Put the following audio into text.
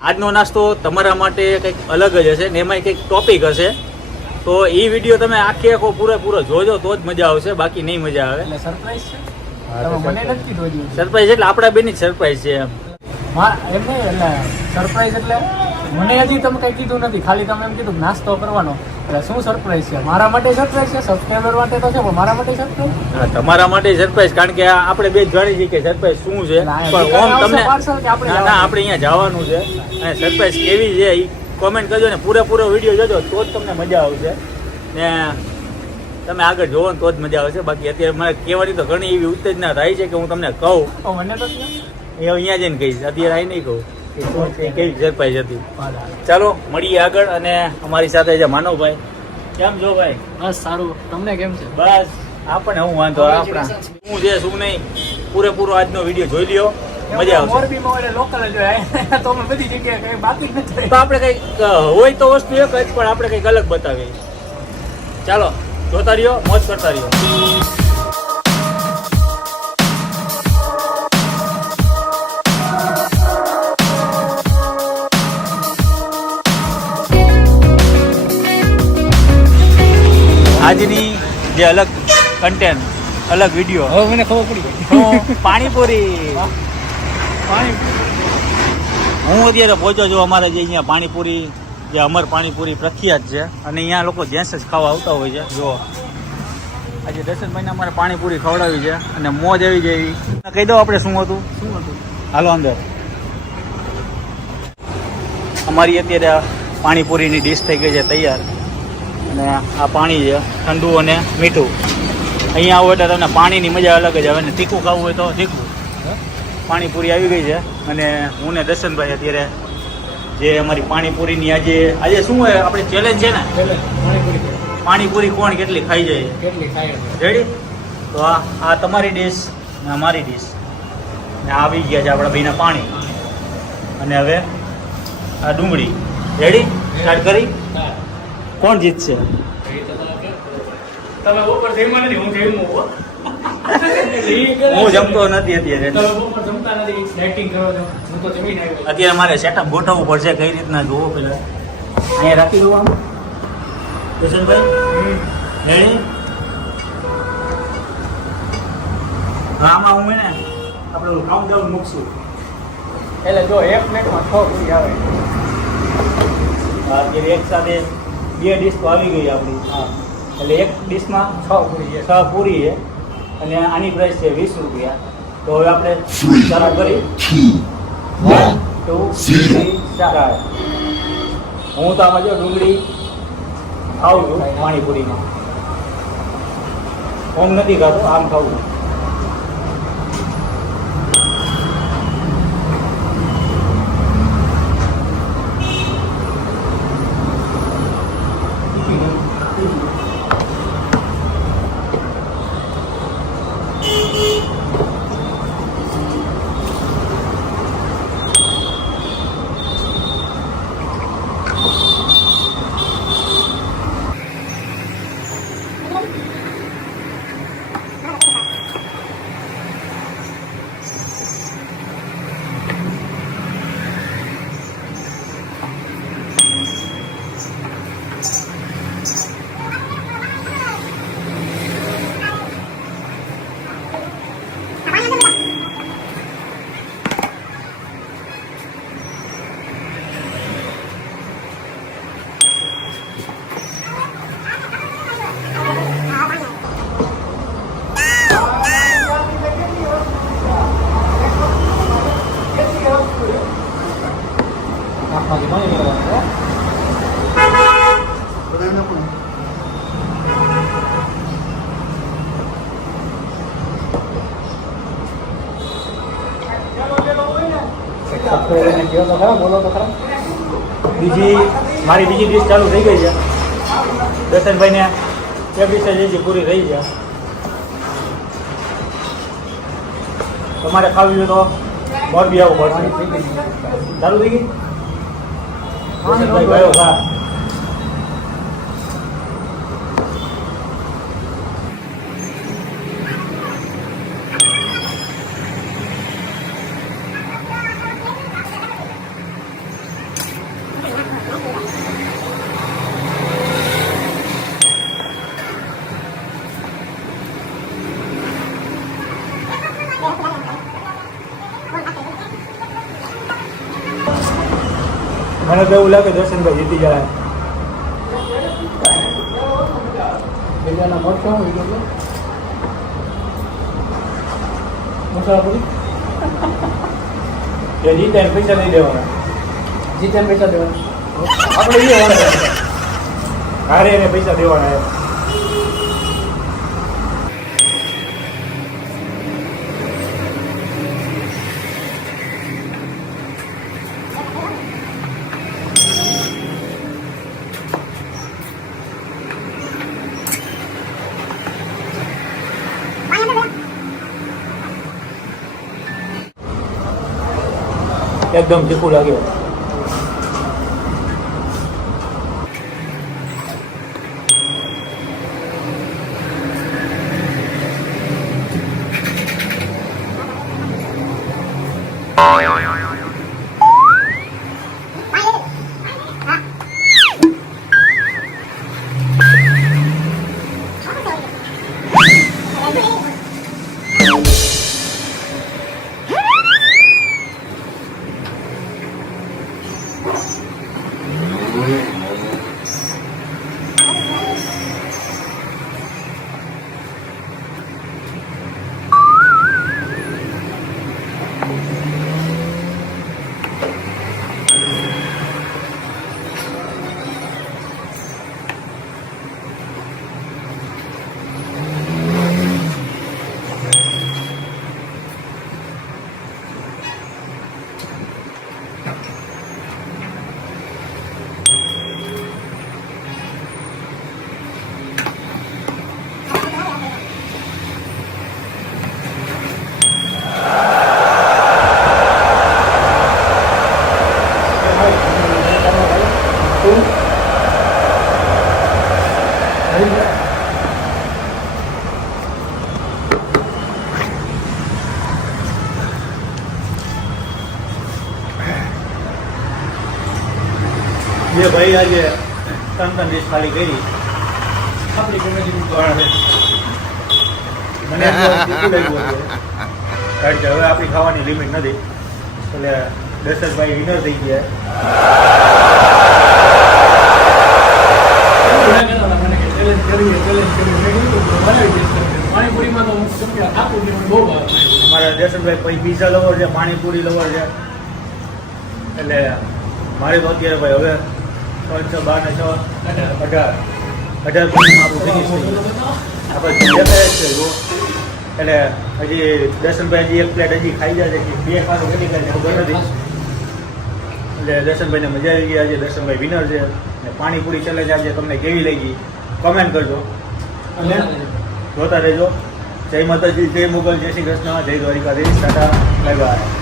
આજનો નાસ્તો તમારા માટે કંઈક અલગ જ હશે ને એમાંય કંઈક ટોપિક હશે. તો એ વીડિયો તમે આખે આખો પૂરેપૂરો જોજો તો જ મજા આવશે બાકી નહીં મજા આવે. એટલે સરપ્રાઈઝ છે? હા, તો તમે મને નથી કીધું સરપ્રાઈઝ એટલે આપણા બેની સરપ્રાઈઝ છે એમ. હા એમ નહીં એટલે સરપ્રાઈઝ એટલે મને હજી તમે કઈ કીધું નથી. ખાલી તમે એમ કીધું નાસ્તો કરવાનો. એટલે શું સરપ્રાઈઝ છે? મારા માટે સરપ્રાઈઝ છે? સબસ્ક્રાઈબર માટે તો છે પણ મારા માટે સરપ્રાઈઝ હા, તમારા માટે સરપ્રાઈઝ કારણ કે આપણે બે જ જાણી છીએ કે સરપ્રાઈઝ શું છે. પણ ઓમ તમને ના આપણે અહીંયા જવાનું છે. અને સરપ્રાઈઝ કેવી છે એ કોમેન્ટ કરજો ને પૂરેપૂરો વીડિયો જોજો તો જ તમને મજા આવશે. ને તમે આગળ જોવો ને તો જ મજા આવશે. બાકી અત્યારે મને કહેવાની તો ઘણી એવી ઉત્તેજના થાય છે કે હું તમને કહું. મને તો. એ અહીંયા જઈને કહીશ. અત્યારે અહીં નહીં કહું. કેવી ઝડપાઈ હાલ. ચાલો મળીએ આગળ અને અમારી સાથે છે માનવભાઈ. કેમ જો ભાઈ? બસ સારું. તમને કેમ છે? બસ આપણને હું વાંધો આપણા. શું છે શું નહીં પૂરેપૂરો આજનો વીડિયો જોઈ લ્યો. મજા આવશે. લોકલ જ હોય. તો બધી જગ્યાએ કઈ બાકી નથી. તો આપણે કંઈક હોય તો વસ્તુ એક જ પણ આપણે કંઈક અલગ બતાવીએ. ચાલો જોતા રહ્યો મોજ કરતા રહ્યો. આજની જે અલગ કન્ટેન્ટ અલગ વીડિયો હવે મને ખબર પડી ગઈ. પાણીપુરી. પાણી હું અત્યારે પહોંચ્યો છું અમારે જે અહીંયા પાણીપુરી જે અમર પાણીપુરી પ્રખ્યાત છે. અને અહીંયા લોકો જેન્ટ્સ જ ખાવા આવતા હોય છે. જો આજે દર્શનભાઈને અમારે પાણીપુરી ખવડાવી છે અને મોજ આવી જાય કહી દો આપણે શું હતું? શું હતું? હાલો અંદર. અમારી અત્યારે પાણીપુરીની ડીશ થઈ ગઈ છે તૈયાર. અને આ પાણી છે ઠંડુ અને મીઠું. અહીંયા આવો એટલે તમને પાણીની મજા અલગ જ આવે ને તીખું ખાવું હોય તો તીખું. પાણીપુરી આવી ગઈ છે. અને હું ને દર્શનભાઈ અત્યારે જે અમારી પાણીપુરીની આજે આજે શું હોય? આપણે ચેલેન્જ છે ને? પાણીપુરી કોણ કેટલી ખાઈ જાય? કેટલી રેડી તો આ આ તમારી ડીશ ને અમારી મારી ડીશ ને આવી ગયા છે આપણા ભાઈના પાણી. અને હવે આ ડુંગળી. રેડી સ્ટાર્ટ કરી? કોણ જીતશે? તમે ઉપર જમ્યા નથી હું જમ્યો હો. જમતો નથી અત્યારે. તમે બપોર જમતા નથી ડાયટિંગ કરો છો. હું તો જમીને આવ્યો અત્યારે મારે સેટઅપ ગોઠવવું પડશે કઈ રીતના જોવો પેલા. અહીંયા રાખી દઉં આમ. કિશનભાઈ આમાં હું ને આપણે કાઉન્ટડાઉન મૂકશું. એટલે જો એક મિનિટમાં છ પૂરી આવે. અત્યારે એક સાથે બે ડીશ તો આવી ગઈ આપણી. હા. એટલે એક ડીશમાં છ પૂરી છે. છ પૂરી છે. અને આની પ્રાઇસ છે વીસ રૂપિયા. તો હવે આપણે ચાલુ કરી. ટુ થ્રી હું. તો આમાં જો ડુંગળી ખાઉં છું પાણીપુરીમાં. ઓમ નથી ખાતો આમ ખાવું છું. સબસ્ક્રાઈબરને તો ખરા, બોલો તો ખરા. બીજી મારી બીજી ડીશ ચાલુ થઈ ગઈ છે. દર્શનભાઈને એ ડિશ જે છે પૂરી રહી છે. તમારે ખાવી હોય તો મોરબી આવવું પડશે. ચાલુ થઈ ગઈ? ભાઈ ગયો હા. મને તો એવું લાગે દર્શનભાઈ જીતી ગયો. જીતે પૈસા નહીં દેવાના. જીતે પૈસા દેવાના. આપણે એ હારે એને પૈસા દેવાના એમ. એકદમ તીખું લાગે જે ભાઈ આજે ત્રણ ત્રણ દેશ ખાલી કરી. આપણી કોમેડી પણ મને કારણ કે હવે આપણી ખાવાની લિમિટ નથી. એટલે દશરથભાઈ વિનર થઈ ગયા. અમારા દર્શનભાઈ પછી પીઝા લવર છે, પાણીપુરી લવર છે. એટલે મારે તો અત્યારે ભાઈ હવે ત્રણ છ બાર છ અઢાર. અઢાર આપણું આપણે એટલે હજી દર્શનભાઈ હજી એક પ્લેટ હજી ખાઈ જાય છે. બે ખાવાનું કેટલી છે ખબર નથી. એટલે દર્શનભાઈને મજા આવી ગઈ આજે. દર્શનભાઈ વિનર છે. અને પાણીપુરી ચેલેન્જ આજે તમને કેવી લાગી? કમેન્ટ કરજો. અને જોતા રહેજો. જય માતાજી, જય મુગલ, જય શ્રી કૃષ્ણ, જય દ્વારિકાધીશ, ટાટા બાય બાય